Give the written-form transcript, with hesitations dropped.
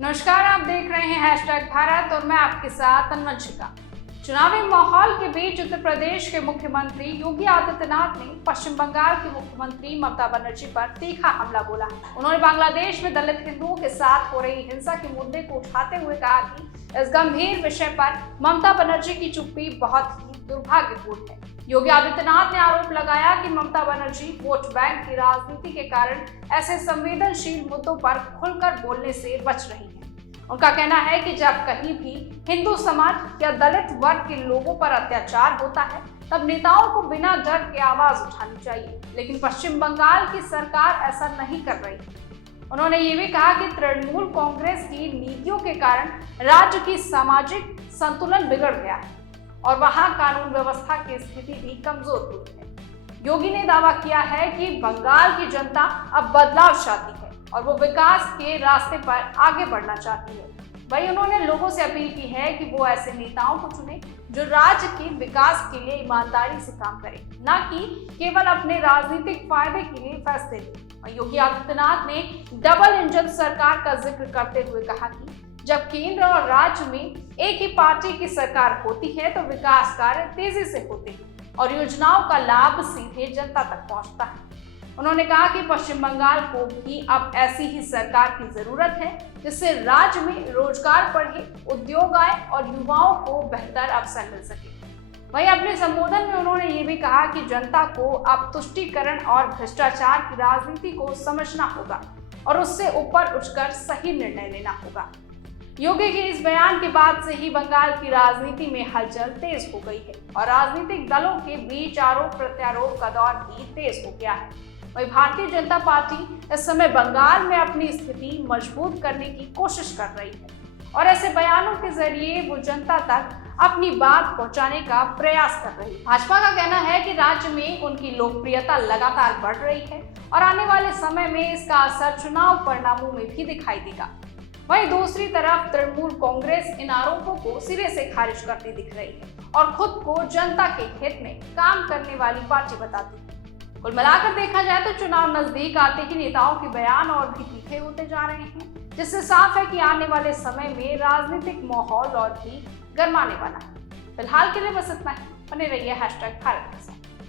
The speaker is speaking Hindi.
नमस्कार, आप देख रहे हैं #भारत और मैं आपके साथ अन्वंशिका। चुनावी माहौल के बीच उत्तर प्रदेश के मुख्यमंत्री योगी आदित्यनाथ ने पश्चिम बंगाल की मुख्यमंत्री ममता बनर्जी पर तीखा हमला बोला। उन्होंने बांग्लादेश में दलित हिंदुओं के साथ हो रही हिंसा के मुद्दे को उठाते हुए कहा कि इस गंभीर विषय पर ममता बनर्जी की चुप्पी बहुत ही दुर्भाग्यपूर्ण है। योगी आदित्यनाथ ने आरोप लगाया कि ममता बनर्जी वोट बैंक की राजनीति के कारण ऐसे संवेदनशील मुद्दों पर खुलकर बोलने से बच रही है। उनका कहना है कि जब कहीं भी हिंदू समाज या दलित वर्ग के लोगों पर अत्याचार होता है तब नेताओं को बिना डर के आवाज उठानी चाहिए, लेकिन पश्चिम बंगाल की सरकार ऐसा नहीं कर रही। उन्होंने ये भी कहा कि तृणमूल कांग्रेस की नीतियों के कारण राज्य की सामाजिक संतुलन बिगड़ गया है और वहां कानून व्यवस्था की स्थिति भी कमजोर हुई है। योगी ने दावा किया है कि बंगाल की जनता अब बदलाव चाहती है और वो विकास के रास्ते पर आगे बढ़ना चाहती है। वहीं उन्होंने लोगों से अपील की है कि वो ऐसे नेताओं को चुने जो राज्य के विकास के लिए ईमानदारी से काम करें, न कि केवल अपने राजनीतिक फायदे के लिए फैसले लें। योगी आदित्यनाथ ने डबल इंजन सरकार का जिक्र करते हुए कहा कि जब केंद्र और राज्य में एक ही पार्टी की सरकार होती है तो विकास कार्य तेजी से होते हैं और योजनाओं का लाभ सीधे जनता तक पहुंचता है। उन्होंने कहा कि पश्चिम बंगाल को भी अब ऐसी ही सरकार की जरूरत है जिससे राज्य में रोजगार बढ़े, उद्योग आए और युवाओं को बेहतर अवसर मिल सके। वहीं अपने संबोधन में उन्होंने ये भी कहा कि जनता को अब तुष्टीकरण और भ्रष्टाचार की राजनीति को समझना होगा और उससे ऊपर उठकर सही निर्णय लेना होगा। योगी के इस बयान के बाद से ही बंगाल की राजनीति में हलचल तेज हो गई है और राजनीतिक दलों के बीच आरोप प्रत्यारोप का दौर भी तेज हो गया है। वहीं भारतीय जनता पार्टी इस समय बंगाल में अपनी स्थिति मजबूत करने की कोशिश कर रही है और ऐसे बयानों के जरिए वो जनता तक अपनी बात पहुंचाने का प्रयास कर रही है। भाजपा का कहना है कि राज्य में उनकी लोकप्रियता लगातार बढ़ रही है और आने वाले समय में इसका असर चुनाव परिणामों में भी दिखाई देगा। वहीं दूसरी तरफ तृणमूल कांग्रेस इन आरोपों को सिरे से खारिज करती दिख रही है और खुद को जनता के हित में काम करने वाली पार्टी बताती है। कुल मिलाकर देखा जाए तो चुनाव नजदीक आते ही नेताओं के बयान और भी तीखे होते जा रहे हैं, जिससे साफ है कि आने वाले समय में राजनीतिक माहौल और भी गर्माने वाला है। फिलहाल के लिए बस इतना ही। बने रहिए #भारत के साथ।